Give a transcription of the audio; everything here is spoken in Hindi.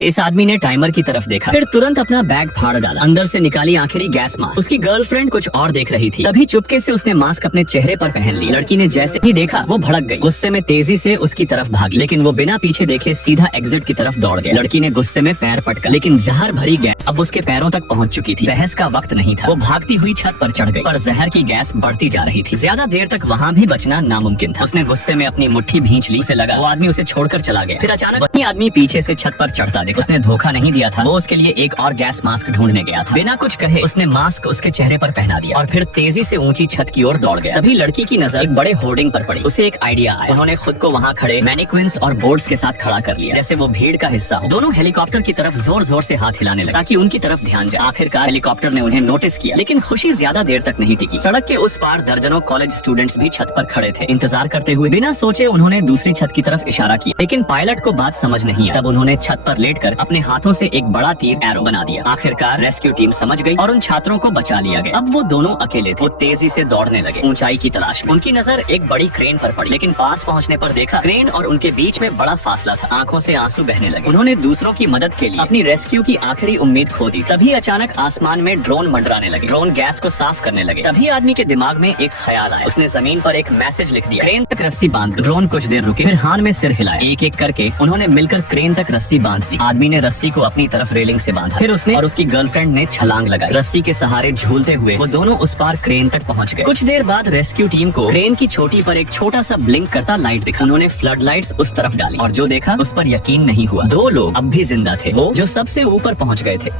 इस आदमी ने टाइमर की तरफ देखा, फिर तुरंत अपना बैग फाड़ डाला, अंदर से निकाली आखिरी गैस मास्क। उसकी गर्लफ्रेंड कुछ और देख रही थी, तभी चुपके से उसने मास्क अपने चेहरे पर पहन लिया। लड़की ने जैसे ही देखा वो भड़क गई, गुस्से में तेजी से उसकी तरफ भागी, लेकिन वो बिना पीछे देखे सीधा एग्जिट की तरफ दौड़ गया। लड़की ने गुस्से में पैर पटका, लेकिन जहर भरी गैस अब उसके पैरों तक पहुंच चुकी थी। बहस का वक्त नहीं था, वो भागती हुई छत पर चढ़ गई, पर जहर की गैस बढ़ती जा रही थी। ज्यादा देर तक वहाँ भी बचना नामुमकिन था। उसने गुस्से में अपनी मुट्ठी भींच ली, उसे लगा वो आदमी उसे छोड़कर चला गया। फिर अचानक वही आदमी पीछे से छत पर चढ़ता देखा। उसने धोखा नहीं दिया था, वो उसके लिए एक और गैस मास्क ढूंढने गया था। बिना कुछ कहे उसने मास्क उसके चेहरे पर पहना दिया और फिर तेजी से ऊंची छत की ओर दौड़ गया। तभी लड़की की नजर एक बड़े होर्डिंग पर पड़ी। उसे एक आइडिया आया। उन्होंने खुद को वहाँ खड़े मैनिक्विन्स और बोर्ड्स के साथ खड़ा कर लिया, जैसे वो भीड़ का हिस्सा हो। दोनों हेलीकॉप्टर की तरफ जोर जोर से हाथ हिलाने लगे ताकि उनकी तरफ ध्यान जाए। आखिरकार हेलीकॉप्टर ने उन्हें नोटिस किया, लेकिन खुशी ज्यादा देर तक नहीं टिकी। सड़क के उस पार दर्जनों कॉलेज स्टूडेंट्स भी छत पर खड़े थे, इंतजार करते हुए। बिना सोचे उन्होंने दूसरी छत की तरफ इशारा किया, लेकिन पायलट को बात समझ नहीं आई। तब उन्होंने छत पर लेटकर अपने हाथों से एक बड़ा तीर एरो बना दिया। आखिरकार रेस्क्यू टीम समझ गई और उन छात्रों को बचा लिया गया। अब वो दोनों अकेले थे। वो तेजी से दौड़ने लगे ऊंचाई की तलाश में। उनकी नजर एक बड़ी क्रेन पर पड़ी, लेकिन पास पहुंचने पर देखा क्रेन और उनके बीच में बड़ा फासला था। आंखों से आंसू बहने लगे। उन्होंने दूसरों की मदद के लिए अपनी रेस्क्यू की आखिरी उम्मीद खो दी। तभी अचानक आसमान में ड्रोन मंडराने लगे। ड्रोन गैस को साफ करने लगे। तभी आदमी के दिमाग में एक ख्याल आया। उसने जमीन पर एक मैसेज लिख दिया, क्रेन तक रस्सी बांध दो। ड्रोन कुछ देर रुके, फिर हाथ में सिर हिलाया। एक एक करके उन्होंने मिलकर क्रेन तक रस्सी बांध दी। आदमी ने रस्सी को अपनी तरफ रेलिंग से बांधा, फिर उसने और उसकी गर्लफ्रेंड ने छलांग लगाई। रस्सी के सहारे झूलते हुए वो दोनों उस पार क्रेन तक पहुंच गए। कुछ देर बाद रेस्क्यू टीम को क्रेन की चोटी पर एक छोटा सा ब्लिंक करता लाइट दिखा। उन्होंने फ्लड लाइट्स उस तरफ डाली और जो देखा उस पर यकीन नहीं हुआ। दो लोग अब भी जिंदा थे, वो जो सबसे ऊपर पहुंच गए थे।